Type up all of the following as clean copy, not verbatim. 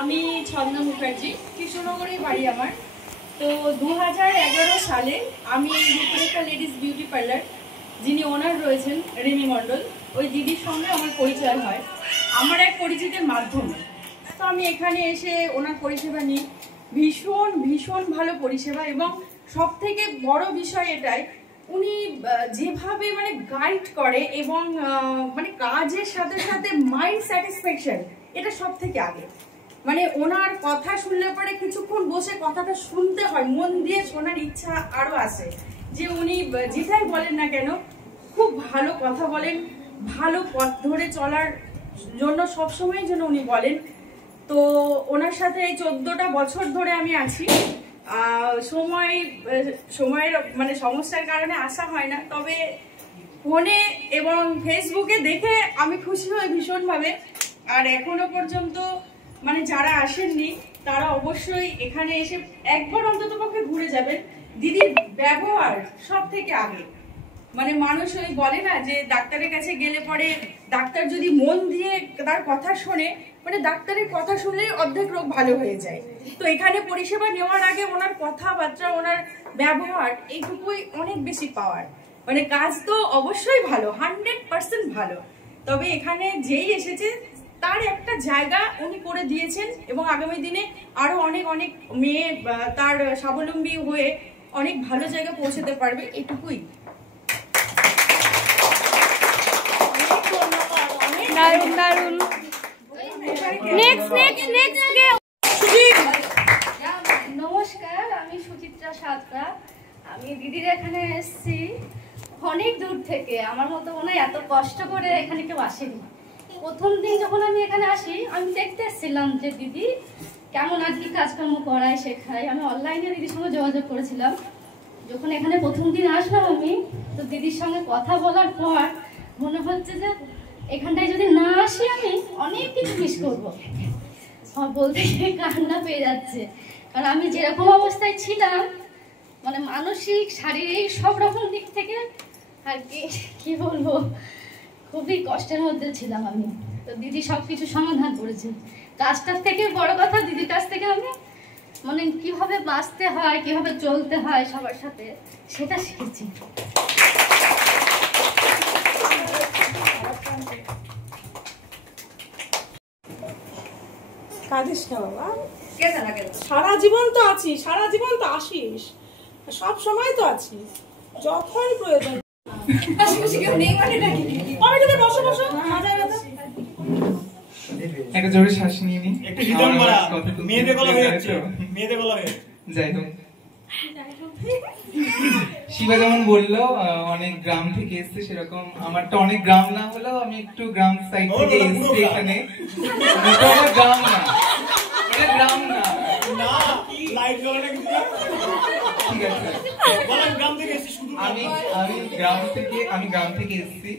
আমি ছন্দা মুখার্জি, কৃষ্ণনগরেই বাড়ি আমার। তো 2011 সালে আমি রূপরেখা লেডিস বিউটি পার্লার, যিনি ওনার রয়েছেন রিমি মণ্ডল, ওই দিদির সঙ্গে আমার পরিচয় হয় আমার এক পরিচিতের মাধ্যমে। তো আমি এখানে এসে ওনার পরিষেবা নিই, ভীষণ ভীষণ ভালো পরিষেবা। এবং সব থেকে বড় বিষয় এটাই, উনি যেভাবে মানে গাইড করে এবং মানে কাজের সাথে সাথে মাইন্ড স্যাটিসফ্যাকশন, এটা সব থেকে আগে। মানে ওনার কথা শুনলে পরে কিছুক্ষণ বসে কথাটা শুনতে হয়, মন দিয়ে শোনার ইচ্ছা আরো আসে। যে উনি যেটাই বলেন না কেন খুব ভালো কথা বলেন, ভালো পথ ধরে চলার জন্য সবসময়ের জন্য উনি বলেন। তো ওনার সাথে এই 14টা বছর ধরে আমি আছি। সময়ের মানে সমস্যার কারণে আসা হয় না, তবে ফোনে এবং ফেসবুকে দেখে আমি খুশি হই ভীষণভাবে। আর এখনো পর্যন্ত মানে যারা আসেননি তারা অবশ্যই এখানে এসে একবার অন্তত পক্ষে ঘুরে যাবেন। দিদির ব্যবহার সব থেকে আগে। মানে মানুষ ওই বলে না যে ডাক্তারের কাছে গেলে পরে ডাক্তার যদি মন দিয়ে তার কথা শোনে, মানে ডাক্তারের কথা শুনলেই অর্ধেক রোগ ভালো হয়ে যায়। তো এখানে পরিষেবা নেওয়ার আগে ওনার কথাবার্তা, ওনার ব্যবহার, এইটুকুই অনেক বেশি পাওয়ার। মানে কাজ তো অবশ্যই ভালো, 100% ভালো, তবে এখানে যেই এসেছে তার একটা জায়গা উনি করে দিয়েছেন এবং আগামী দিনে আরো অনেক অনেক মেয়ে তার স্বাবলম্বী হয়ে অনেক ভালো জায়গা পৌঁছতে পারবে, এটুকুই। দারুণ দারুণ। নমস্কার, আমি সুচিত্রা সাঁতরা। আমি দিদির এখানে এসেছি অনেক দূর থেকে। আমার মতো মনে হয় এত কষ্ট করে এখানে কেউ আসেনি। প্রথম দিন যখন আমি এখানে আসি, আমি দেখতে এসেছিলাম যে দিদি কেমন আর কি কাজকর্ম করায়, শেখায়। আমি অনলাইনে দিদির সঙ্গে যোগাযোগ করেছিলাম। যখন এখানে প্রথম দিন আসলাম আমি, তো দিদির সঙ্গে কথা বলার পর মনে হচ্ছে যে এখানটায় যদি না আসি আমি অনেক কিছু মিস করবো। বলতে গিয়ে কান্না পেয়ে যাচ্ছে, কারণ আমি যেরকম অবস্থায় ছিলাম, মানে মানসিক শারীরিক সব রকম দিক থেকে আর কি বলবো, খুবই কষ্টের মধ্যে ছিলাম আমি। তো দিদি সব কিছু সমাধান করেছে। কাজটার থেকে বড় কথা, দিদির কাছ থেকে আমি মানে কিভাবে বাঁচতে হয়, কিভাবে চলতে হয় সবার সাথে, সেটা শিখেছি। কাঁদিস না বাবা, সারা জীবন তো আছিস, সারা জীবন তো আসিস, সব সময় তো আছিস, যখন প্রয়োজন। বসো বসো, একটা জোরে শ্বাস নিয়ে নি, একটু রিটার্ন করা। মেয়েদের গলা হয়ে যাচ্ছে, মেয়েদের গলা হয়ে যাচ্ছে। যাই হোক, শিবা যেমন বললো অনেক গ্রাম থেকে এসছে, সেরকম আমারটা অনেক গ্রাম না হলেও আমি একটু গ্রাম সাইড থেকে এসছি এখানে। গ্রাম না, এটা গ্রাম না, ঠিক আছে। আমি গ্রাম থেকে এসছি,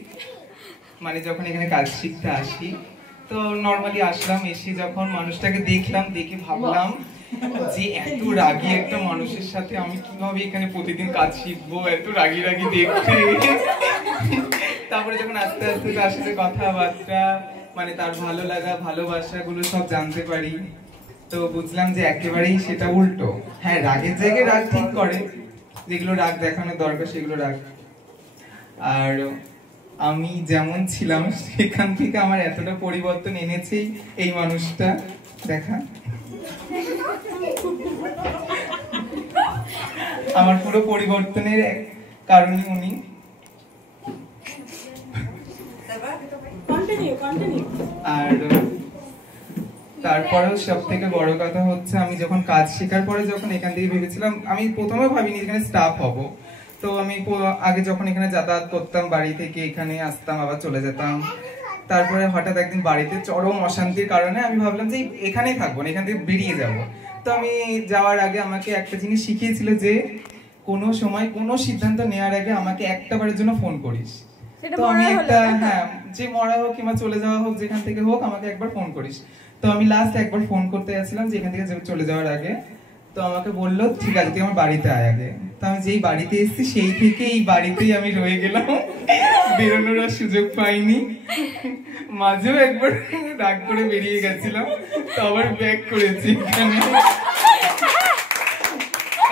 মানে যখন এখানে কাজ শিখতে আসি, তো নর্মালি আসলাম, এসে যখন মানুষটাকে দেখলাম, দেখে ভাবলাম যে এত রাগী একটা মানুষের সাথে আমি কিভাবে এখানে প্রতিদিন কাজ শিখবো, এত রাগী রাগী দেখতে। তারপরে যখন আস্তে আস্তে তার সাথে কথাবার্তা, মানে তার ভালো লাগা ভালোবাসা গুলো সব জানতে পারি, তো বুঝলাম যে একেবারেই সেটা উল্টো। হ্যাঁ, রাগের জায়গায় রাগ ঠিক করে, যেগুলো রাগ দেখানোর দরকার সেগুলো রাগ। আর আমি যেমন ছিলাম সেখান থেকে আমার এতটা পরিবর্তন এনেছে এই মানুষটা, দেখা আমার পুরো পরিবর্তনের কারণই উনি। আর তারপরেও সব থেকে বড় কথা হচ্ছে, আমি যখন কাজ শেখার পরে যখন এখান থেকে ভেবেছিলাম, আমি প্রথমে ভাবিনি এখানে স্টাফ হব। তো আমি আগে যখন এখানে যাতায়াত করতাম, বাড়ি থেকে এখানে আসতাম আবার চলে যেতাম। তারপরে হঠাৎ একদিন বাড়িতে চরম অশান্তির কারণে আমি ভাবলাম যে এখানেই থাকবো না, এখান থেকে বেরিয়ে যাব। তো আমি যাওয়ার আগে আমাকে একটা জিনিস শিখিয়েছিল যে কোনো সময় কোনো সিদ্ধান্ত নেওয়ার আগে আমাকে একটা বারের জন্য ফোন করিস। তো আমি একটা, হ্যাঁ, যে মরা হোক কিংবা চলে যাওয়া হোক, যেখান থেকে হোক আমাকে একবার ফোন করিস। তো আমি লাস্ট একবার ফোন করতে যাচ্ছিলাম যে এখান থেকে চলে যাওয়ার আগে। তো আমাকে বললো ঠিক আছে তুই আমার বাড়িতে আয় আগে। তো আমি যেই বাড়িতে এসেছি সেই থেকে এই বাড়িতেই আমি রয়ে গেলাম, বেরোনোর আর সুযোগ পাইনি। মাঝেও একবার রাগ করে বেরিয়ে গেছিলাম, তো আবার ব্যাক করেছি এখানে,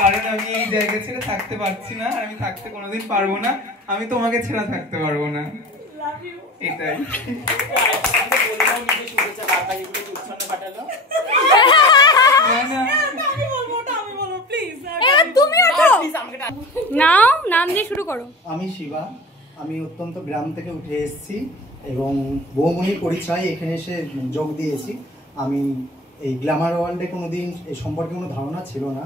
কারণ আমি এই জায়গা ছেড়ে থাকতে পারছি না, আমি থাকতে কোনোদিন পারবো না, আমি তোমাকে ছাড়া থাকতে পারবো না, এটাই। নাও, নাম দিয়ে শুরু করো। আমি শিবা, আমি অত্যন্ত গ্রাম থেকে উঠে এসেছি এবং বৌমনির পরিচয় এখানে এসে যোগ দিয়েছি। আমি এই গ্ল্যামার ওয়ার্ল্ডে কোনোদিন এই সম্পর্কে কোনো ধারণা ছিল না।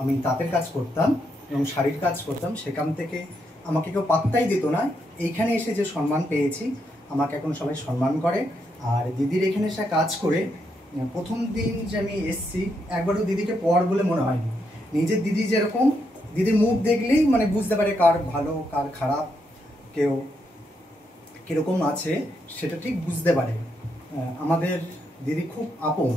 আমি তাঁতের কাজ করতাম এবং শাড়ির কাজ করতাম, সেখান থেকে আমাকে কেউ পাত্তাই দিত না। এইখানে এসে যে সম্মান পেয়েছি, আমাকে এখন সবাই সম্মান করে। আর দিদির এখানে এসে কাজ করে প্রথম দিন যে আমি এসেছি, একবারও দিদিকে পর বলে মনে হয়নি। নিজের দিদি যেরকম, দিদির মুখ দেখলেই মানে বুঝতে পারে কার ভালো কার খারাপ, কেউ কীরকম আছে সেটা ঠিক বুঝতে পারে। আমাদের দিদি খুব আপন,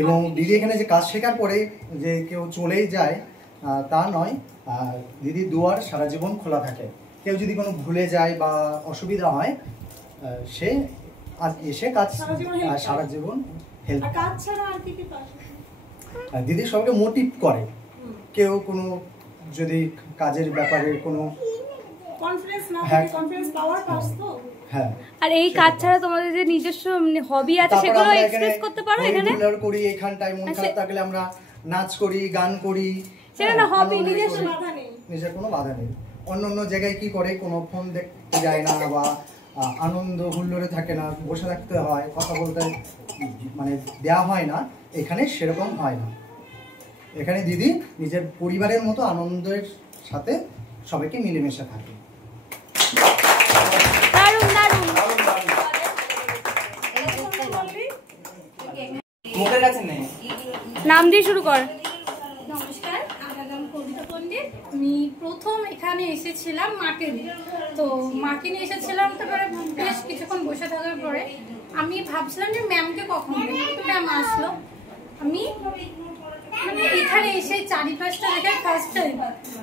এবং দিদি এখানে যে কাজ শেখার পরে যে কেউ চলেই যায় তা নয়। দিদির দুয়ার সারা জীবন খোলা থাকে। কেউ যদি কোনো ভুলে যায় বা অসুবিধা হয়, সে এসে কাজ সারা জীবন হেল্প। দিদি সবাইকে মোটিভ করে, কেউ কোনো যদি কাজের ব্যাপারে কোনো হ্যাঁ। আর এই কাজ ছাড়া তোমাদের যে নিজস্ব হবি আছে সেগুলো এক্সপ্রেস করতে পারো এখানে করি। এখানটায় মন খারাপ থাকলে আমরা নাচ করি, গান করি, সেটা না হবি, নিজস্ব নিজের কোনো বাধা নেই। অন্য জায়গায় কি করে, কোনো ফোন দেখতে যায় না বা আনন্দ হুল্লোড়ে থাকে না, বসে থাকতে হয়, কথা বলতে মানে দেয়া হয় না। এখানে সেরকম হয় না। এখানে দিদি নিজের পরিবারের মতো আনন্দের সাথে সবাইকে মিলেমিশে থাকে। দারুণ দারুণ। মুখের কাছে নেই, নাম দিয়ে শুরু কর। নমস্কার, আমার নাম কবিতা পণ্ডিত। আমি প্রথম এখানে এসেছিলাম মাকে নিয়ে। তো মাকে নিয়ে এসেছিলাম, তারপরে বেশ কিছুক্ষণ বসে থাকার পরে আমি ভাবছিলাম যে ম্যামকে কখন দেখবো, তো ম্যাম আসলো। আমি মানে এখানে এসে চারিপাশটা দেখে ফার্স্ট টাইম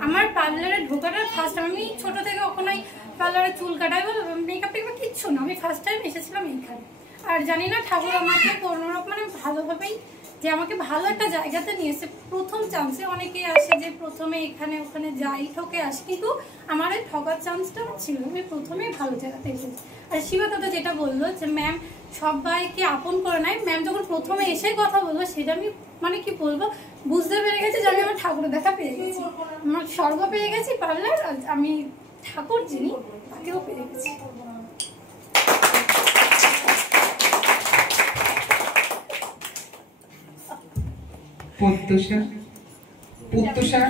আমার পার্লারে ঢোকাটা ফার্স্ট টাইম। আমি ছোট থেকে কখনোই পার্লারে চুল কাটাই বলো মেকআপ টেকআপ কিচ্ছু না, আমি ফার্স্ট টাইম এসেছিলাম এইখানে। আর জানি না ঠাকুর আমাকে কোনোরকম মানে ভালোভাবেই যে আমাকে ভালো একটা জায়গাতে নিয়ে এসে প্রথম চান্সে। অনেকেই আসে যে প্রথমে এখানে ওখানে যাই ঠকে আসে, কিন্তু আমার এই ঠকার চান্সটা ছিল, আমি প্রথমেই ভালো জায়গাতে এসেছি। আর শিবা দাদা যেটা বললো যে ম্যাম সবাইকে আপন করে নেয়, ম্যাম যখন প্রথমে এসে কথা বলবো সেটা আমি মানে কি বলবো বুঝতে পেরে গেছি যে আমি আমার ঠাকুরের দেখা পেয়ে গেছি, আমার স্বর্গ পেয়ে গেছি পার্লার, আমি ঠাকুর যিনি তাকেও পেয়ে গেছি। পুত্তুষা পুত্তুষা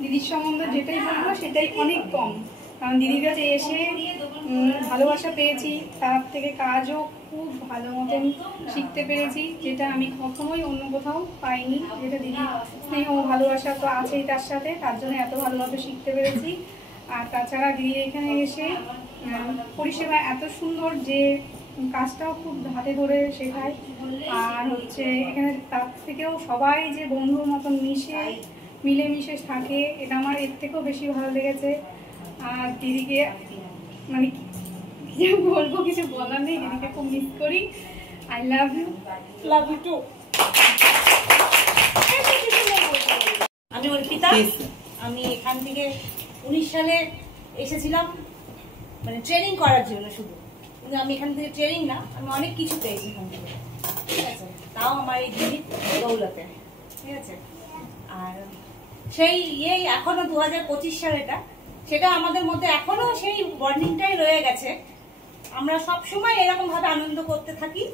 দিদির সম্বন্ধে যেটাই বলবো সেটাই অনেক কম, কারণ দিদির কাছে এসে ভালোবাসা পেয়েছি, তার থেকে কাজও খুব ভালো মতন শিখতে পেরেছি, যেটা আমি কখনোই অন্য কোথাও পাইনি। যেটা দিদি স্নেহ ভালোবাসা তো আছেই তার সাথে, তার জন্য এত ভালোভাবে শিখতে পেরেছি। আর তাছাড়া দিদি এখানে এসে পরিষেবা এত সুন্দর যে কাজটাও খুব হাতে ধরে শেখায়। আর হচ্ছে এখানে তার থেকেও সবাই যে বন্ধুর মতন মিলেমিশে থাকে, এটা আমার এর থেকেও বেশি ভালো লেগেছে। আর দিদিকে মানে কি বলবো, কিছু বলার নেই, দিদিকে খুব মিস করি। I love you, love you too. আমি অর্পিতা, আমি এখান থেকে 19 সালে এসেছিলাম মানে ট্রেনিং করার জন্য শুধু, কিন্তু আমি এখান থেকে ট্রেনিং না, আমি অনেক কিছু পেয়েছি এখান থেকে, ঠিক আছে, তাও আমার এই দিদির দৌলতে, ঠিক আছে। আর সেই এখনো 2025 সালেটা, সেটা আমাদের মধ্যে এখনো সেই বন্ডিংটাই রয়ে গেছে। আমরা সব সময় এরকম ভাবে আনন্দ করতে থাকি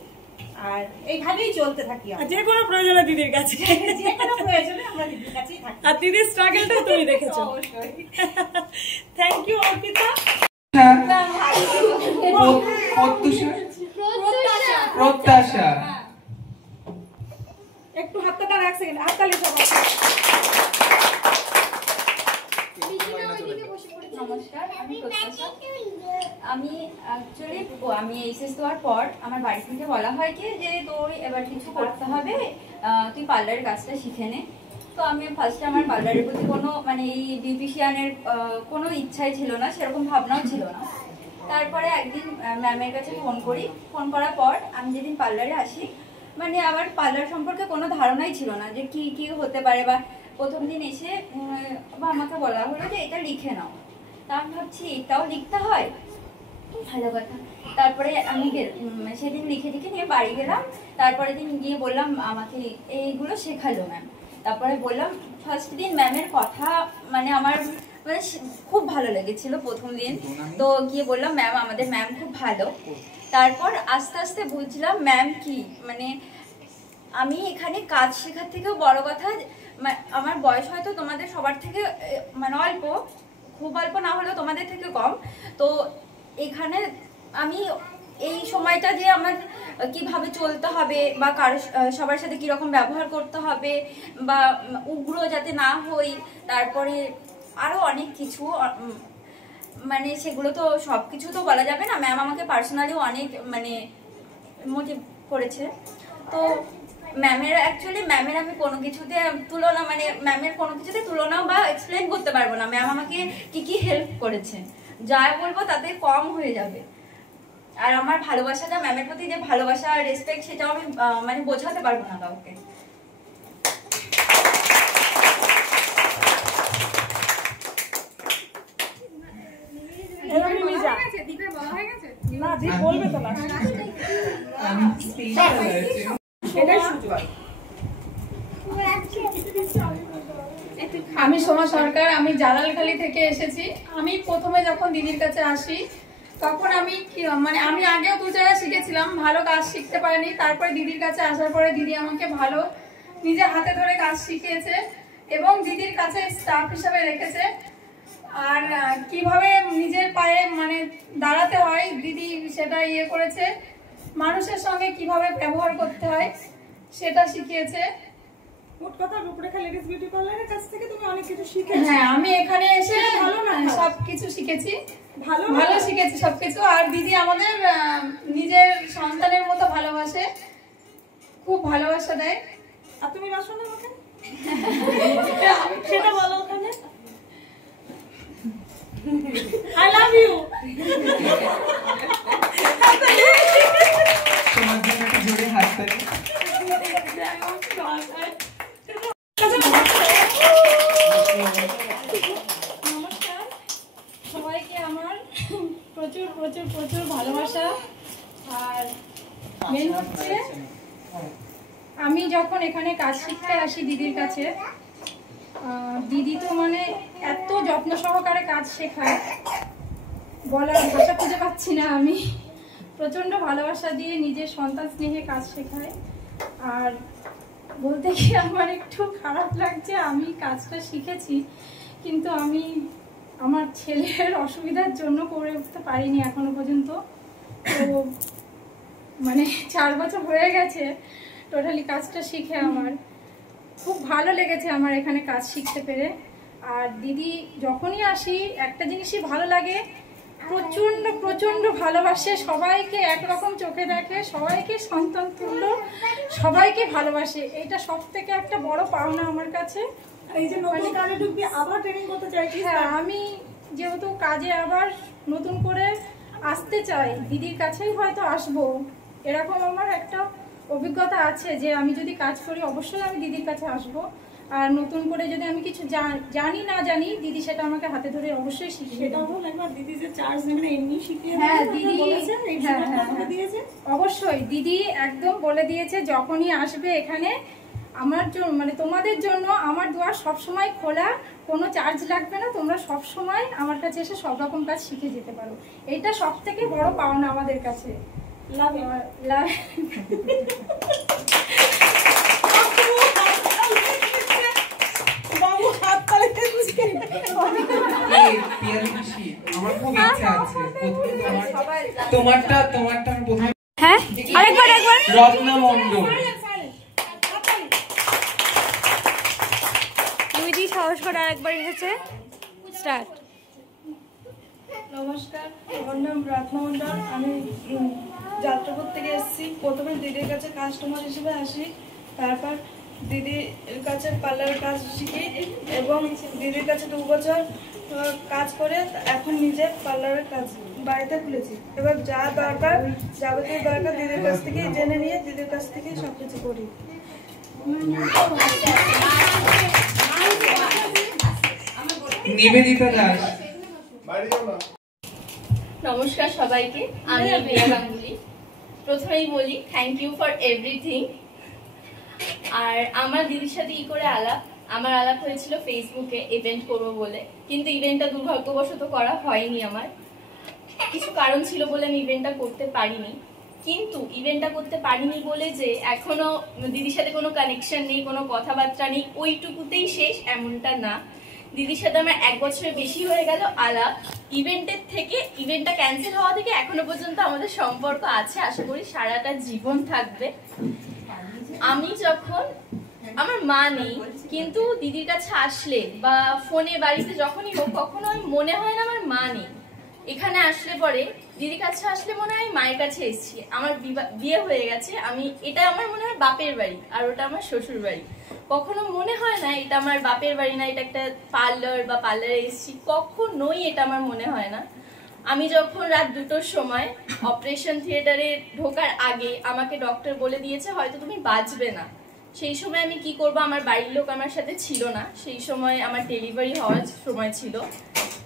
আর এইভাবেই চলতে থাকি। যে কোনো প্রয়োজনে দিদির কাছে, যে কোনো প্রয়োজনে আমরা দিদির কাছেই থাকি। আর দিদির স্ট্রাগলটা তুমি দেখেছো। অবশ্যই। Thank you Arpita. প্রত্যাশা একটু হাতটা টান, এক সেকেন্ড হাততালি সবাই। নমস্কার, আমি প্রত্যাশা। আমি অ্যাকচুয়ালি আমি এইচএস দেওয়ার পর আমার বাড়ি থেকে বলা হয় কি যে তোর এবার কিছু করতে হবে, তুই পার্লারের কাজটা শিখে নে। তো আমি ফার্স্টে আমার পার্লারের প্রতি কোনো মানে এই বিউটিশিয়ানের কোনো ইচ্ছাই ছিল না, সেরকম ভাবনাও ছিল না। তারপরে একদিন ম্যামের কাছে ফোন করি, ফোন করার পর আমি যেদিন পার্লারে আসি মানে আমার পার্লার সম্পর্কে কোনো ধারণাই ছিল না যে কি কি হতে পারে। বা প্রথম দিন এসে আমাকে বলা হলো যে এটা লিখে নাও। তা আমি ভাবছি এটাও লিখতে হয়, ভালো কথা। তারপরে আমি সেদিন লিখে নিয়ে বাড়ি গেলাম। তারপরে দিন গিয়ে বললাম আমাকে এইগুলো শেখালো ম্যাম। তারপরে বললাম ফার্স্ট দিন ম্যামের কথা মানে আমার মানে খুব ভালো লেগেছিল প্রথম দিন। তো গিয়ে বললাম ম্যাম আমাদের ম্যাম খুব ভালো। তারপর আস্তে আস্তে বুঝলাম ম্যাম কি মানে আমি এখানে কাজ শেখার থেকেও বড় কথা আমার বয়স হয়তো তোমাদের সবার থেকে মানে অল্প, খুব অল্প না হলেও তোমাদের থেকে কম। তো এখানে আমি এই সময়টা যে আমার কিভাবে চলতে হবে বা কারো সবার সাথে কিরকম ব্যবহার করতে হবে বা উগ্র যাতে না হই, তারপরে আরো অনেক কিছু মানে সেগুলো তো সবকিছু তো বলা যাবে না। ম্যাম আমাকে পার্সোনালি অনেক মানে মোটিভ করেছে। তো ম্যামের অ্যাকচুয়ালি ম্যামের আমি কোনো কিছুতে তুলনা মানে ম্যামের কোনো কিছুতে তুলনাও বা এক্সপ্লেন করতে পারবো না। ম্যাম আমাকে কি কি হেল্প করেছে, যা বলবো তাতে কম হয়ে যাবে। আর আমার ভালোবাসাটা ম্যামের প্রতি যে ভালোবাসা রেসপেক্ট সেটাও আমি মানে বোঝাতে পারবো না কাউকে। আমি সোমা সরকার, আমি জালালখালী থেকে এসেছি। আমি প্রথমে যখন দিদির কাছে আসি তখন আমি মানে আমি আগেও দু জায়গায় শিখেছিলাম, ভালো কাজ শিখতে পারিনি। তারপরে দিদির কাছে আসার পরে দিদি আমাকে ভালো নিজে হাতে ধরে কাজ শিখিয়েছে এবং দিদির কাছে স্টাফ হিসাবে রেখেছে। আর কিভাবে নিজের পায়ে মানে দাঁড়াতে হয় দিদি সেটা ইয়ে করেছে। মানুষের সঙ্গে কিভাবে ব্যবহার করতে হয় সেটা শিখিয়েছে। মোট কথা রূপরেখা লেডিস বিউটি পার্লারের কাছ থেকে তুমি অনেক কিছু শিখেছো। হ্যাঁ, আমি এখানে এসে ভালো না সবকিছু শিখেছি, ভালো শিখেছি সবকিছু। আর দিদি আমাদের নিজের সন্তানের মতো ভালোবাসে, খুব ভালোবাসা দেয়। আর তুমি বাসো না আমাকে সেটা বলো ওখানে। I love you. তোমার জন্য একটা জোরে হাততালি। নমস্কার সবাইকে, আমার প্রচুর প্রচুর প্রচুর ভালোবাসা। আর মেন হচ্ছে আমি যখন এখানে কাজ শিখতে আসি দিদির কাছে, দিদি তো মানে এত যত্ন সহকারে কাজ শেখায়, বলার ভাষা খুঁজে পাচ্ছি না। আমি প্রচণ্ড ভালোবাসা দিয়ে নিজের সন্তান স্নেহে কাজ শেখায়। আর বলতে গিয়ে আমার একটু খারাপ লাগছে, আমি কাজটা শিখেছি কিন্তু আমি আমার ছেলের অসুবিধার জন্য করে উঠতে পারিনি এখনো পর্যন্ত। তো মানে 4 বছর হয়ে গেছে টোটালি কাজটা শিখে। আমার খুব ভালো লেগেছে আমার এখানে কাজ শিখতে পেরে। আর দিদি যখনই আসি একটা জিনিসই ভালো লাগে, প্রচন্ড প্রচন্ড ভালোবাসে, সবাইকে একরকম চোখে দেখে, সবাইকে সন্তান তুল্য, সবাইকে ভালোবাসে। এটা সব থেকে একটা বড় পাওনা আমার কাছে। এই যে নতুন কাজে ঢুকবি, আবার ট্রেনিং করতে চাইছি। হ্যাঁ, আমি যেহেতু কাজে আবার নতুন করে আসতে চাই, দিদির কাছেই হয়তো আসবো, এরকম আমার একটা অভিজ্ঞতা আছে যে আমি যদি কাজ করি অবশ্যই আমি দিদির কাছে আসবো। আর নতুন করে যদি আমি কিছু জানি না জানি, দিদি সেটা আমাকে হাতে ধরে অবশ্যই শিখিয়ে সেটা হলো একবার দিদি যে চার্জ নেবে এমনি শিখিয়ে হ্যাঁ দেবে, দিদি বলেছে এই সুযোগটা দিয়েছে। অবশ্যই দিদি একদম বলে দিয়েছে যখনই আসবে এখানে আমার জন্য মানে তোমাদের জন্য আমার দুয়ার সবসময় খোলা, কোনো চার্জ লাগবে না, তোমরা সবসময় আমার কাছে এসে সব রকম কাজ শিখে যেতে পারো। এটা সব থেকে বড় পাওনা আমাদের কাছে। লাভ লাভ আমার খুব ইচ্ছা আছে তোমারটা প্রথমে। হ্যাঁ, আরেকবার রত্না মণ্ডল। দুই সাহস করে আরেকবার এসেছে। স্টার্ট। নমস্কার, আমার নাম রাত্না মণ্ডল। আমি যাত্রাপুর থেকে এসেছি। প্রথমে দিদির কাছে কাস্টমার হিসেবে আসি, তারপর দিদির কাছে পার্লারের কাজ শিখি এবং দিদির কাছে 2 বছর কাজ করে এখন নিজে পার্লারের কাজ বাড়িতে খুলেছি। এবার যা দরকার, যাবতীয় দরকার দিদির কাছ থেকেই জেনে নিয়ে দিদির কাছ থেকেই সব কিছু করি। নিবেদিতা দাস। নমস্কার সবাইকে, আমি রিয়া গাঙ্গুলি। প্রথমেই বলি থ্যাংক ইউ ফর এভরিথিং। আর আমার দিদির সাথে কি করে আলাপ, আমার আলাপ হয়েছিল ফেসবুকে ইভেন্ট করবো বলে, কিন্তু ইভেন্টটা দুর্ভাগ্যবশত করা হয়নি। আমার কিছু কারণ ছিল বলে আমি ইভেন্টটা করতে পারিনি। কিন্তু ইভেন্টটা করতে পারিনি বলে যে এখনো দিদির সাথে কোনো কানেকশন নেই, কোনো কথাবার্তা নেই, ওইটুকুতেই শেষ এমনটা না। দিদির সাথে আমার 1 বছরের বেশি হয়ে গেল আলাপ। ইভেন্টটা ক্যান্সেল হওয়া থেকে এখনো পর্যন্ত আমাদের সম্পর্ক আছে, আশা করি সারাটা জীবন থাকবে। আমি যখন আমার মা নেই, কিন্তু দিদির কাছে আসলে বা ফোনে বাড়িতে যখনই হোক কখনো আমি মনে হয় না আমার মা নেই। এখানে আসলে পরে দিদির কাছে আসলে মনে হয় মায়ের কাছে এসেছি। আমার বিয়ে হয়ে গেছে, এটা আমার মনে হয় বাপের বাড়ি আর ওটা আমার শ্বশুর বাড়ি। কখনো মনে হয় না এটা আমার বাপের বাড়ি না, এটা একটা পার্লার বা পার্লারে এসেছি, কখনোই এটা আমার মনে হয় না। আমি যখন রাত 2টোর সময় অপারেশন থিয়েটারে ঢোকার আগে আমাকে ডক্টর বলে দিয়েছে হয়তো তুমি বাঁচবে না, সেই সময় আমি কি করব, আমার বাড়ির লোক আমার সাথে ছিল না। সেই সময় আমার ডেলিভারি হওয়ার সময় ছিল।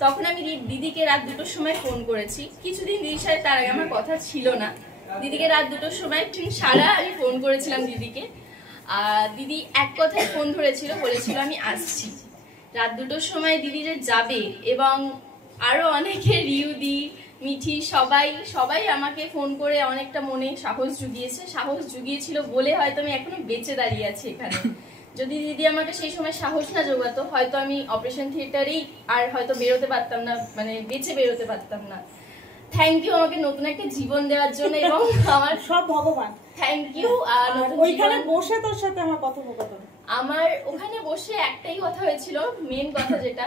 তখন আমি দিদিকে রাত 2টোর সময় ফোন করেছি। কিছুদিন দিদির সাথে তার আগে আমার কথা ছিল না। দিদিকে রাত 2টোর সময় ঠিক সারা আমি ফোন করেছিলাম দিদিকে। দিদি এক কথায় ফোন ধরেছিল, বলেছিল আমি আসছি। রাত 2টোর সময় দিদি যে যাবে এবং আরো অনেকে রিউদি মিঠি সবাই আমাকে ফোন করে অনেকটা মনে সাহস জুগিয়েছিল বলে হয়তো আমি এখনো বেঁচে দাঁড়িয়ে আছি এখানে। যদি দিদি আমাকে সেই সময় সাহস না জোগাতো হয়তো আমি অপারেশন থিয়েটারেই আর হয়তো বেরোতে পারতাম না, মানে বেঁচে বেরোতে পারতাম না। থ্যাংক ইউ আমাকে নতুন একটা জীবন দেওয়ার জন্য এবং আমার সব ভগবান থ্যাংক ইউ। ওইখানে বসে তোর সাথে আমার কথোপকথন, আমার ওখানে বসে একটাই কথা হয়েছিল, মেন কথা যেটা,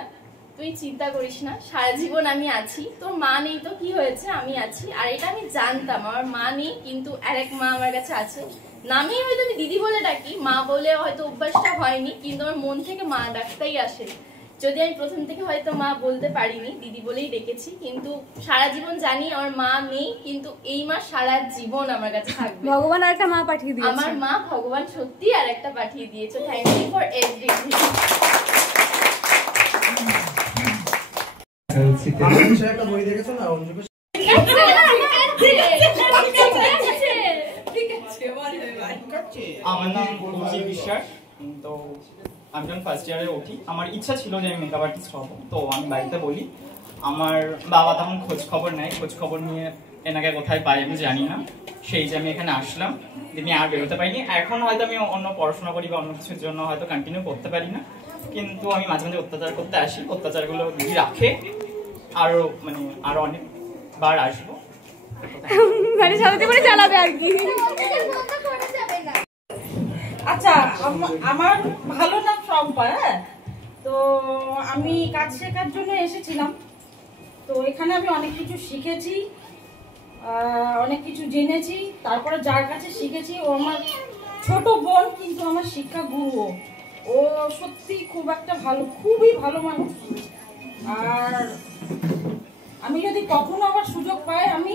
তুই চিন্তা করিস না, সারা জীবন আমি আছি, তোর মা নেই তো কি হয়েছে, আমি আছি। আর এটা আমি জানতাম আমার মা নেই, কিন্তু আরেক মা আমার কাছে আছে। নামেই হয়তো আমি দিদি বলে ডাকি, মা বলে হয়তো অভ্যাসটা হয়নি, কিন্তু আমার মন থেকে মা ডাকতেই আসে। যদি আমি প্রথম থেকে হয়তো মা বলতে পারিনি, দিদি বলেই ডেকেছি, কিন্তু সারা জীবন জানি আমার মা নেই, কিন্তু এই মা সারা জীবন আমার কাছে থাকবে। ভগবান আর একটা মা পাঠিয়ে দিয়েছে, আমার মা ভগবান সত্যি আর একটা পাঠিয়ে দিয়েছে। Thank you for everything. একটা বই দেখেছো না, আমার নাম অভিজিৎ বিশ্বাস। তো আমি যখন ফার্স্ট ইয়ারে উঠি আমার ইচ্ছা ছিল যে আমি মেকআপ আর্টিস্ট হবো। তো আমি বাড়িতে বলি, আমার বাবা তখন খোঁজ খবর নিয়ে এনাকে কোথায় পাই আমি জানি না। সেই যে আমি এখানে আসলাম, দিনে আর বেরোতে পারিনি। এখন হয়তো আমি অন্য পড়াশোনা করি বা অন্য কিছুর জন্য হয়তো কন্টিনিউ করতে পারি না, কিন্তু আমি মাঝে মাঝে অত্যাচার করতে আসি। অত্যাচারগুলো দিদি রাখে, আরো অনেকবার আসবো। মানে সাথে করে চালাবে আর কি। আচ্ছা, আমার ভালো নাম শম্পা। হ্যাঁ, তো আমি কাজ শেখার জন্য এসেছিলাম। তো এখানে আমি অনেক কিছু শিখেছি, অনেক কিছু জেনেছি। তারপরে যার কাছে শিখেছি ও আমার ছোট বোন, কিন্তু আমার শিক্ষা গুরু। ও সত্যি খুবই ভালো মানুষ। আর আমি যদি কখনো আবার সুযোগ পাই আমি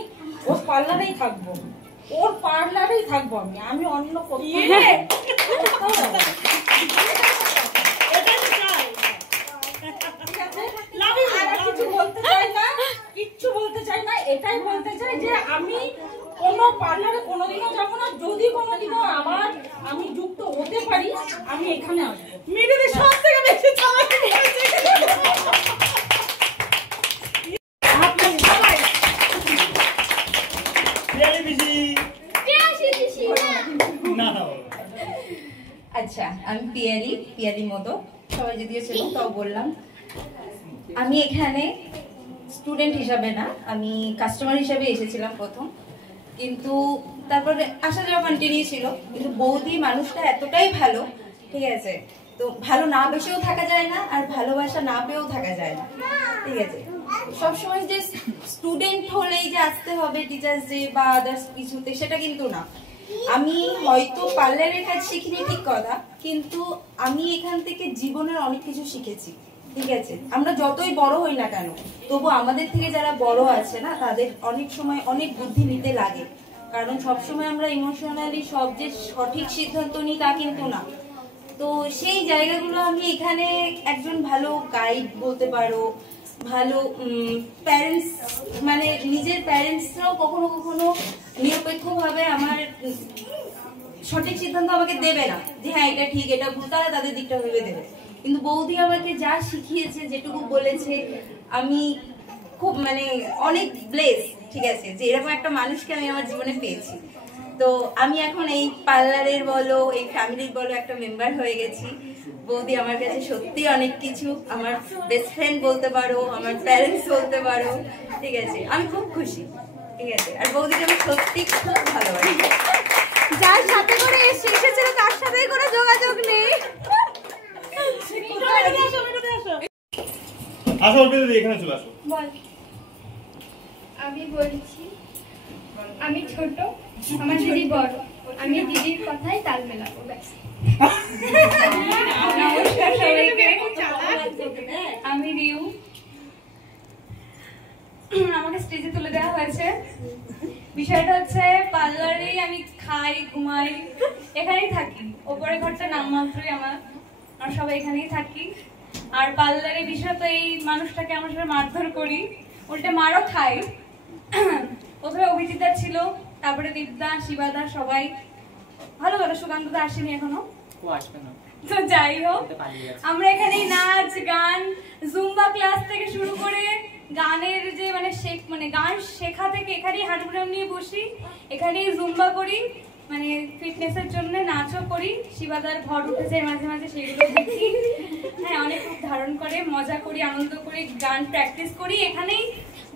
ওর পার্লারেই থাকবো, আমি অন্য কিচ্ছু বলতে চাই না। এটাই বলতে চাই যে আমি কোনো পার্লারে কোনোদিনও যাবো না। যদি কোনোদিনও আবার আমি যুক্ত হতে পারি আমি এখানে আসবো। মেয়েদের সব থেকে বেশি আচ্ছা, আমি পিয়ালি মতো সবাই যদিও ছিল তাও বললাম। আমি এখানে স্টুডেন্ট হিসাবে না, আমি কাস্টমার হিসাবে এসেছিলাম প্রথম, কিন্তু তারপরে আসা যাওয়া কন্টিনিউ ছিল। কিন্তু বৌদি মানুষটা এতটাই ভালো, ঠিক আছে, তো ভালো না বেসেও থাকা যায় না আর ভালোবাসা না পেয়েও থাকা যায় না, ঠিক আছে। সবসময় যে স্টুডেন্ট হলেই যে আসতে হবে টিচার্স ডে বা আদার্স কিছুতে, সেটা কিন্তু না। আমি হয়তো পার্লারের কাজ শিখিনি ঠিক কথা, কিন্তু আমি এখান থেকে জীবনের অনেক কিছু শিখেছি। ঠিক আছে, আমরা যতই বড় হই না কেন, তবু আমাদের থেকে যারা বড় আছে না, তাদের অনেক সময় অনেক বুদ্ধি নিতে লাগে। কারণ সবসময় আমরা ইমোশনালি সব যে সঠিক সিদ্ধান্ত নিই তা কিন্তু না। তো সেই জায়গাগুলো আমি এখানে একজন ভালো গাইড বলতে পারো, ভালো প্যারেন্টস, মানে নিজের প্যারেন্টসরাও কখনো কখনো নিরপেক্ষভাবে আমার সঠিক সিদ্ধান্ত আমাকে দেবে না, যে হ্যাঁ এটা ঠিক এটা ভুল, তারা তাদের দিকটা ভেবে দেবে। কিন্তু বৌদি আমাকে যা শিখিয়েছে, যেটুকু বলেছে, আমি খুব মানে অনেক ব্লেস, ঠিক আছে, যে এরকম একটা মানুষকে আমি আমার জীবনে পেয়েছি। তো আমি এখন এই পার্লারের বলো, এই ফ্যামিলির বলো একটা মেম্বার হয়ে গেছি। বৌদি আমার কাছে সত্যি অনেক কিছু, আমার বেস্ট ফ্রেন্ড বলতে পারো, আমার প্যারেন্টস বলতে পারো। ঠিক আছে, আমি খুব খুশি। ঠিক আছে, আর বৌদিকে আমি সত্যি খুব ভালোবাসি। যার সাথে করে এসেছিল তার সাথে কোনো যোগাযোগ নেই। আসো অর্পিতা, এখানে চলে আসো। বল। আমি বলছি, আমি ছোট, আমার দিদি বড়, আমি দিদির কথাই তাল মেলাবো, ব্যাস। নমস্কার সবাইকে, আমি রিউ। আমাকে স্টেজে তুলে দেওয়া হয়েছে। বিষয়টা হচ্ছে পার্লারেই আমি খাই, ঘুমাই, এখানেই থাকি। ওপরে ঘরটা নামমাত্রই আমার, আর সবাই এখানেই থাকি। আর পার্লারে বিষয় তো এই মানুষটাকে আমার সাথে মারধর করি, উল্টে মারও খাই। প্রথমে অভিজিৎদা ছিল, তারপরে দীপদা, শিবাদা, সবাই ভালো ভালো। সুকান্তদা আসেনি এখনো, তো যাই হোক, আমরা এখানে নাচ গান, জুম্বা ক্লাস থেকে শুরু করে গানের যে মানে গান শেখা থেকে এখানেই হারমোনিয়াম নিয়ে বসি, এখানেই জুম্বা করি, মানে ফিটনেসের জন্য নাচও করি। শিবাদার ভর উঠেছে মাঝে মাঝে, সেগুলো দেখি। হ্যাঁ, অনেক খুব ধারণ করে, মজা করি, আনন্দ করি, গান প্র্যাকটিস করি। এখানেই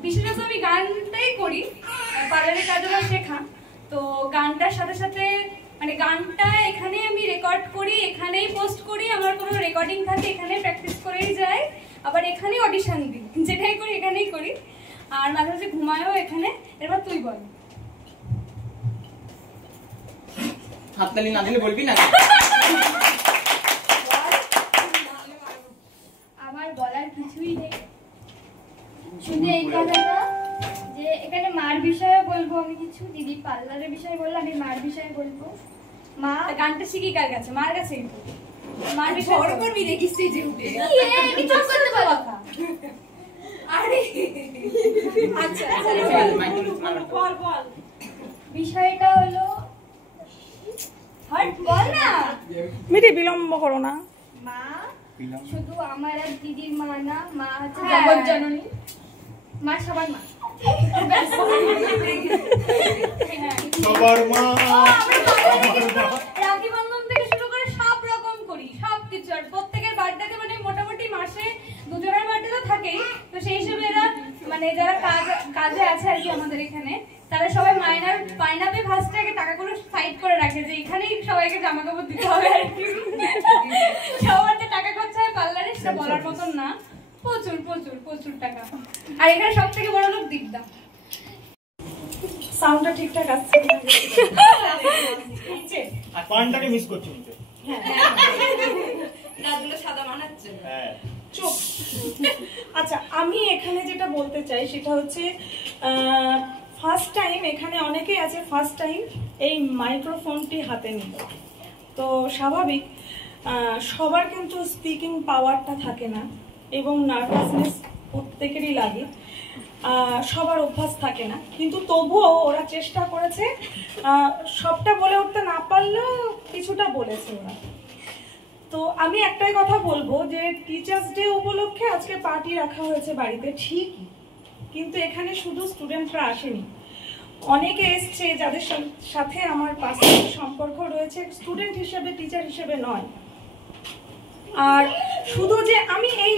বিশেষত আমি গানটাই করি, পার্লারের কাজও শেখা। তো গানটার সাথে সাথে মানে গানটা এখানে আমি রেকর্ড করি, এখানেই পোস্ট করি। আমার কোনো রেকর্ডিং থাকে এখানে প্র্যাকটিস করেই যাই, আবার এখানেই অডিশন দিই, যেটাই করি এখানেই করি। আর মাঝে মাঝে ঘুমায়ও এখানে। এবার তুই বল। হাততালি না দিলে বলবি না। আমার বলার কিছুই নেই, শুধু এই কথাটা যে এখানে মার বিষয়ে বলবো আমি কিছু, দিদি পার্লারের বিষয়ে বললো, আমি মার বিষয়ে বলবো। মা গানটা শিখি কার কাছে? মার কাছে। মার বিষয়ে বড় করবি দেখি স্টেজে উঠে। কি চুপ করতে বলো? আরে আচ্ছা বল বল। বিষয়টা হলো, হট বল না। মিটি বিলম্ব করো না। মা শুধু আমার আর দিদির মা না, মা হচ্ছে হ্যাঁ। জগৎ জননী, মা সবার মা। সবার মা। রাখি বন্ধন থেকে শুরু করে সব রকম করি, সবকিছু। আর প্রত্যেকের বার্থডেতে মানে মোটামুটি মাসে দুজনের বার্থডে তো থাকেই, তো সেই হিসেবে এরা মানে যারা কাজে আছে আর কি আমাদের এখানে, তারা সবাই মাইনাপে ফার্স্টে আগে টাকাগুলো সাইড করে রাখে, যে এখানেই সবাইকে জামা কাপড় দিতে হবে আর কি। সবার যে টাকা খরচা হয় পার্লারে, সেটা বলার মতন না। প্রচুর প্রচুর প্রচুর টাকা। আর এখানে সব থেকে বড় লোক দীপদা। সাউন্ডটা ঠিকঠাক আসছে? আর পানটাকে মিস করছি নিতে। নাচগুলো সাদা মানাচ্ছে। হ্যাঁ চুপ। আচ্ছা, আমি এখানে যেটা বলতে চাই সেটা হচ্ছে ফার্স্ট টাইম, এখানে অনেকেই আছে ফার্স্ট টাইম এই মাইক্রোফোনটি হাতে নিল। তো স্বাভাবিক, সবার কিন্তু স্পিকিং পাওয়ারটা থাকে না, এবং নার্ভাসনেস প্রত্যেকেরই লাগে, সবার অভ্যাস থাকে না। কিন্তু তবুও ওরা চেষ্টা করেছে, সবটা বলে উঠতে না পারলেও কিছুটা বলেছে ওরা। তো আমি একটাই কথা বলবো যে টিচার্স ডে উপলক্ষে আজকে পার্টি রাখা হয়েছে বাড়িতে, ঠিকই, কিন্তু এখানে শুধু স্টুডেন্টরা আসেনি, অনেকে এসছে যাদের সাথে আমার পার্সোনাল সম্পর্ক রয়েছে, স্টুডেন্ট হিসেবে, টিচার হিসেবে নয়। আর শুধু যে আমি এই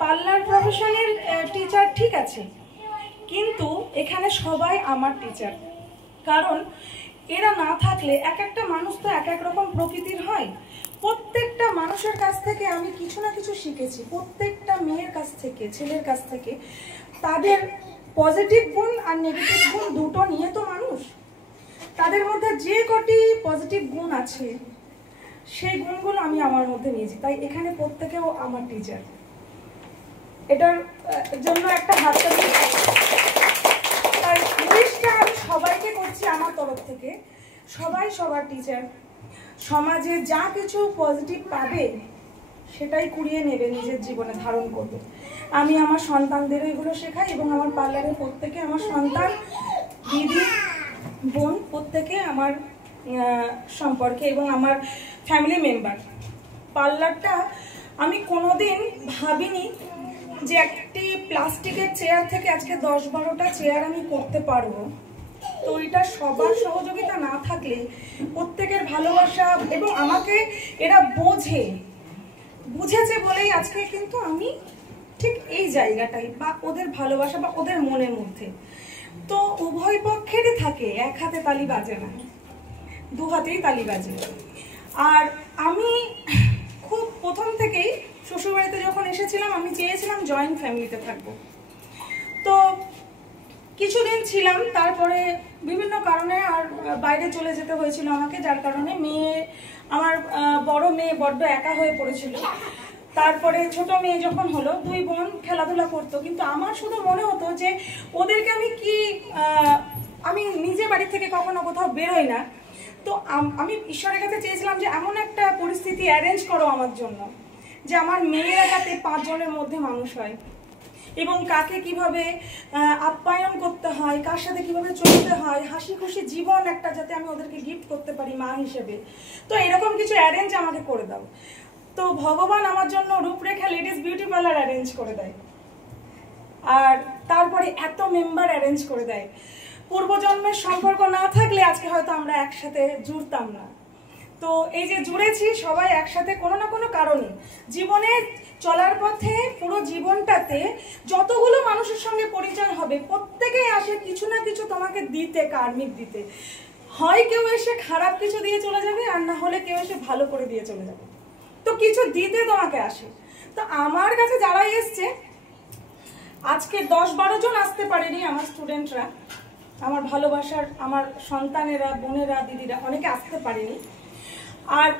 পার্লার প্রফেশনের টিচার, ঠিক আছে, কিন্তু এখানে সবাই আমার টিচার। কারণ এরা না থাকলে এক একটা মানুষ তো এক এক রকম প্রকৃতির হয়। প্রত্যেকটা মানুষের কাছ থেকে আমি কিছু না কিছু শিখেছি, প্রত্যেকটা মেয়ের কাছ থেকে, ছেলের কাছ থেকে। তাদের পজিটিভ গুণ আর নেগেটিভ গুণ দুটো নিয়ে তো মানুষ। তাদের মধ্যে যে কটি পজিটিভ গুণ আছে সেই গুণগুলো আমি আমার মধ্যে নিয়েছি, তাই এখানে প্রত্যেকেও আমার টিচার। এটার জন্য একটা হাততালি। তাই উইশটা আমি সবাইকে করছি আমার তরফ থেকে, সবাই সবার টিচার। সমাজে যা কিছু পজিটিভ পাবে সেটাই কুড়িয়ে নেবে, নিজের জীবনে ধারণ করবে। আমি আমার সন্তানদেরও এগুলো শেখাই এবং আমার পার্লারে প্রত্যেকে আমার সন্তান, দিদি, বোন প্রত্যেকে আমার সম্পর্কে এবং আমার ফ্যামিলি মেম্বার। পার্লারটা আমি কোনোদিন ভাবিনি যে একটি প্লাস্টিকের চেয়ার থেকে আজকে 10-12টা চেয়ার আমি করতে পারবো। তো এটা সবার সহযোগিতা না থাকলে, প্রত্যেকের ভালোবাসা এবং আমাকে এরা বুঝেছে বলেই আজকে কিন্তু আমি ঠিক এই জায়গাটাই, বা ওদের ভালোবাসা বা ওদের মনের মধ্যে। তো উভয় পক্ষেরই থাকে, এক হাতে তালি বাজে না, দু হাতেই তালি বাজে। আর আমি খুব প্রথম থেকেই শ্বশুরবাড়িতে যখন এসেছিলাম আমি চেয়েছিলাম জয়েন্ট ফ্যামিলিতে থাকবো। তো কিছুদিন ছিলাম, তারপরে বিভিন্ন কারণে আর বাইরে চলে যেতে হয়েছিল আমাকে, যার কারণে আমার বড় মেয়ে বড্ড একা হয়ে পড়েছিল। তারপরে ছোট মেয়ে যখন হলো, 2 বোন খেলাধুলা করতো, কিন্তু আমার শুধু মনে হতো যে ওদেরকে আমি নিজে বাড়ি থেকে কখনো কোথাও বেরোই না। তো আমি ঈশ্বরের কাছে চেয়েছিলাম যে এমন একটা পরিস্থিতি অ্যারেঞ্জ করো আমার জন্য, যে আমার মেয়েরা যাতে 5 জনের মধ্যে মানুষ হয় এবং কাকে কিভাবে আপ্যায়ন করতে হয়, কার সাথে কিভাবে চলতে হয়, হাসি খুশি জীবন একটা যাতে আমি ওদেরকে গিফট করতে পারি মা হিসেবে। তো এরকম কিছু অ্যারেঞ্জ আমাকে করে দাও। তো ভগবান আমার জন্য রূপরেখা লেডিস বিউটি পার্লার অ্যারেঞ্জ করে দেয়, আর তারপরে এত মেম্বার অ্যারেঞ্জ করে দেয়। পূর্বজন্মের সম্পর্ক না থাকলে আজকে হয়তো আমরা একসাথে জুড়তাম না। তো এই যে জুড়েছি সবাই একসাথে কোনো না কোনো কারণে। জীবনে চলার পথে পুরো জীবনটাতে যতগুলো মানুষের সঙ্গে পরিচয় হবে, প্রত্যেকেই আসে কিছু না কিছু তোমাকে দিতে, কার্মিক দিতে। হয় কেউ এসে খারাপ কিছু দিয়ে চলে যাবে, আর না হলে কেউ এসে ভালো করে দিয়ে চলে যাবে। তো কিছু দিতে তোমাকে আসে। তো আমার কাছে যারা এসছে, আজকে 10-12 জন আসতে পারেনি আমার স্টুডেন্টরা, আমার ভালোবাসার আমার সন্তানেরা, বোনেরা, দিদিরা, অনেকে আসতে পারেনি। আর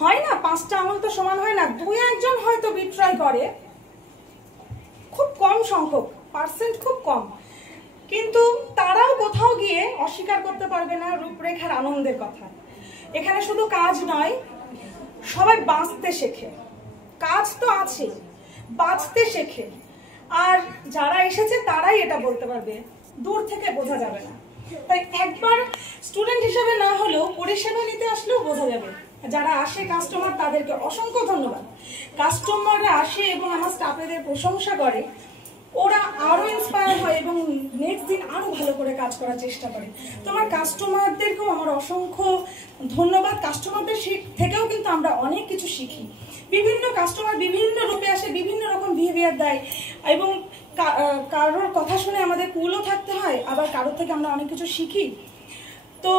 হয় না, 5টা আঙুল তো সমান হয় না, 2-1 জন হয়তো বিট্রাই করে, খুব কম সংখ্যক, পার্সেন্ট খুব কম। কিন্তু তারাও কোথাও গিয়ে অস্বীকার করতে পারবে না রূপরেখার আনন্দের কথা। এখানে শুধু কাজ নয়, সবাই বাঁচতে শেখে। কাজ তো আছে, বাঁচতে শেখে। আর যারা এসেছে তারাই এটা বলতে পারবে, দূর থেকে বোঝা যাবে না। তাই একবার স্টুডেন্ট হিসেবে না হলেও পরিষেবা নিতে আসলেও বোঝা যাবে। যারা আসে কাস্টমার, তাদেরকে অসংখ্য ধন্যবাদ। কাস্টমাররা আসে এবং আমার স্টাফেদের প্রশংসা করে, ওরা আরো ইন্সপায়ার হয় এবং নেক্সট দিন আরো ভালো করে কাজ করার চেষ্টা করে। তোমার কাস্টমারদেরকেও আমার অসংখ্য ধন্যবাদ। কাস্টমারদের থেকেও কিন্তু আমরা অনেক কিছু শিখি। বিভিন্ন কাস্টমার বিভিন্ন রূপে আসে, বিভিন্ন রকম বিহেভিয়ার দেয়, এবং কারোর কথা শুনে আমাদের কুলও থাকতে হয়, আবার কারোর থেকে আমরা অনেক কিছু শিখি। তো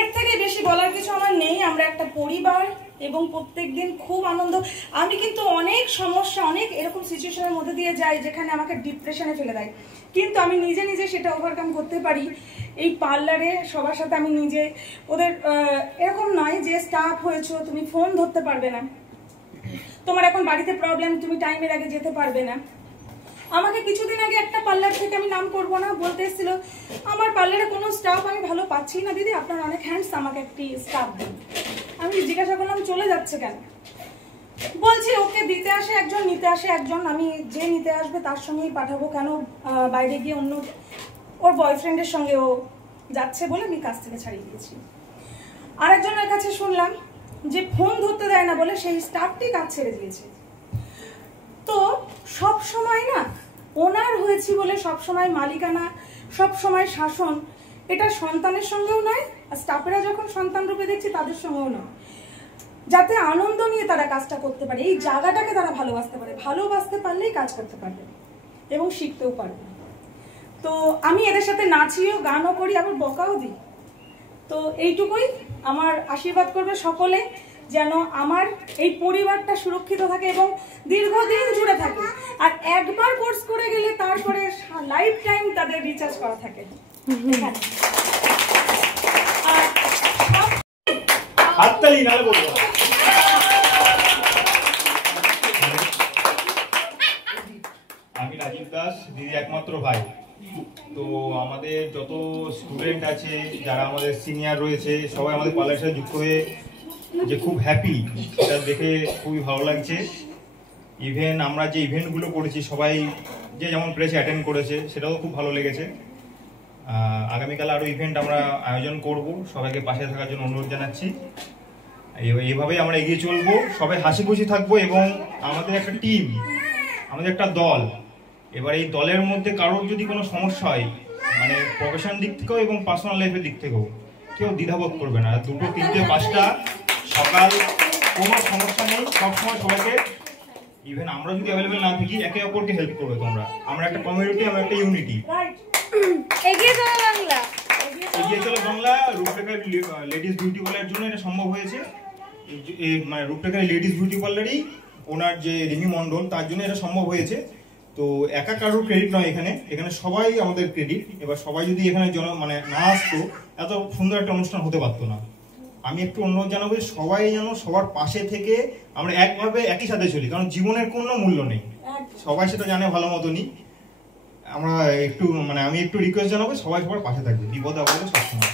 এর থেকে বেশি বলার কিছু আমার নেই। আমরা একটা পরিবার এবং প্রত্যেকদিন খুব আনন্দ। আমি কিন্তু অনেক সমস্যা, অনেক এরকম সিচুয়েশনের মধ্যে দিয়ে যাই যেখানে আমাকে ডিপ্রেশনে ফেলে দেয়, কিন্তু আমি নিজে নিজে সেটা ওভারকাম করতে পারি। এই পার্লারে সবার সাথে আমি নিজে, ওদের এরকম নয় যে স্টাফ হয়েছো তুমি ফোন ধরতে পারবে না, তোমার এখন বাড়িতে প্রবলেম, তুমি টাইমের আগে যেতে পারবে না। আমাকে কিছুদিন আগে একটা পার্লার থেকে, আমি নাম করবো না, বলতে এসেছিল আমার পার্লারে কোনো স্টাফ আমি ভালো পাচ্ছি না দিদি, আপনার অনেক হ্যান্ডস, আমাকে একটি স্টাফ দিন। আমি জিজ্ঞাসা করলাম চলে যাচ্ছে কেন? বলছি ওকে দিতে আসে একজন, নিতে আসে একজন, আমি যে নিতে আসবে তার সঙ্গেই পাঠাবো, কেন বাইরে গিয়ে অন্য ওর বয়ফ্রেন্ডের সঙ্গে ও যাচ্ছে বলে আমি কাজ থেকে ছাড়িয়ে দিয়েছি। আরেকজনের কাছে শুনলাম যে ফোন ধরতে দেয় না বলে সেই স্টাফটি কাজ ছেড়ে দিয়েছে। তো সব সময় না ওনার হয়েছি বলে সব সময় মালিকানা, সব সময় শাসন, এটা সন্তানের সঙ্গেও নয়, আর স্টাফেরা যখন সন্তান রূপে দেখছি তাদের সঙ্গেও নয়। যাতে আনন্দ নিয়ে তারা কাজটা করতে পারে, এই জায়গাটাকে তারা ভালোবাসতে পারে, ভালোবাসতে পারলেই কাজ করতে পারবে এবং শিখতেও পারবে। তো আমি এদের সাথে নাচিও, গানও করি, আবার বকাও দিই। তো এইটুকুই, আমার আশীর্বাদ করবে সকলে, যেন আমার এই পরিবারটা সুরক্ষিত থাকে এবং দীর্ঘদিন জুড়ে থাকে। আর একবার কোর্স করে গেলে তারপরে লাইফ টাইম তাদের রিচার্জ করা থাকে এখানে। আর হাততালি নালে বলবো। আমি রাজীব দাস, দিদি একমাত্র ভাই। তো আমাদের যত স্টুডেন্ট আছে, যারা আমাদের সিনিয়র রয়েছে, সবাই আমাদের পার্লারের সাথে যুক্ত হয়ে যে খুব হ্যাপি, সেটা দেখে খুবই ভালো লাগছে। ইভেন আমরা যে ইভেন্টগুলো করেছি, সবাই যে যেমন পেরেছে অ্যাটেন্ড করেছে, সেটাও খুব ভালো লেগেছে। আগামীকাল আরও ইভেন্ট আমরা আয়োজন করব, সবাইকে পাশে থাকার জন্য অনুরোধ জানাচ্ছি। এইভাবেই আমরা এগিয়ে চলবো, সবাই হাসি খুশি থাকবো এবং আমাদের একটা টিম, আমাদের একটা দল। এবার এই দলের মধ্যে কারোর যদি কোনো সমস্যা হয়, মানে প্রফেশন দিক থেকেও এবং পার্সোনাল লাইফের দিক থেকেও, কেউ দ্বিধাবোধ করবে না। 2টো 3টে 5টা সকাল, কোনো সমস্যা নেই, সবসময় সবাইকে, ইভেন আমরা যদি অ্যাভেলেবেল না থাকি, একে অপরকে হেল্প করবে তোমরা। আমরা একটা কমিউনিটি, আমরা একটা ইউনিটি। এগিয়ে চলো বাংলা, এগিয়ে চলো বাংলা। রূপরেখার লেডিস বিউটি পার্লারের জন্য এটা সম্ভব হয়েছে। মানে রূপরেখার লেডিস বিউটি পার্লারই ওনার যে রিমি মণ্ডল, তার জন্য এটা সম্ভব হয়েছে। তো একা কারোর ক্রেডিট নয়, এখানে সবাই আমাদের ক্রেডিট। এবার সবাই যদি এখানে মানে না আসতো, এত সুন্দর একটা অনুষ্ঠান হতে পারতো না। আমি একটু অনুরোধ জানাবো, সবাই যেন সবার পাশে থেকে আমরা একভাবে একই সাথে চলি, কারণ জীবনের কোনো মূল্য নেই, সবাই সেটা জানে ভালো মতনই। আমরা একটু আমি একটু রিকোয়েস্ট জানাবো, সবাই সবার পাশে থাকবে, বিপদে আপদে সবসময়।